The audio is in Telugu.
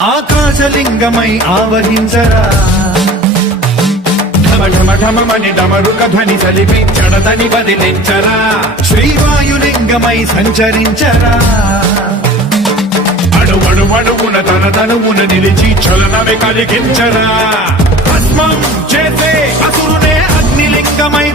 ఆకాశలింగమై ఆవహించరా ఢమఢమఢమని డమరుక ధ్వని సలిపి చడదని వదిలించరా శ్రీవాయులింగమై సంచరించరా అడుగడుగడుగున తన తనువున నిలిచి చలనమే కలిగించరా భస్మం చేసే అసురునే అగ్నిలింగమై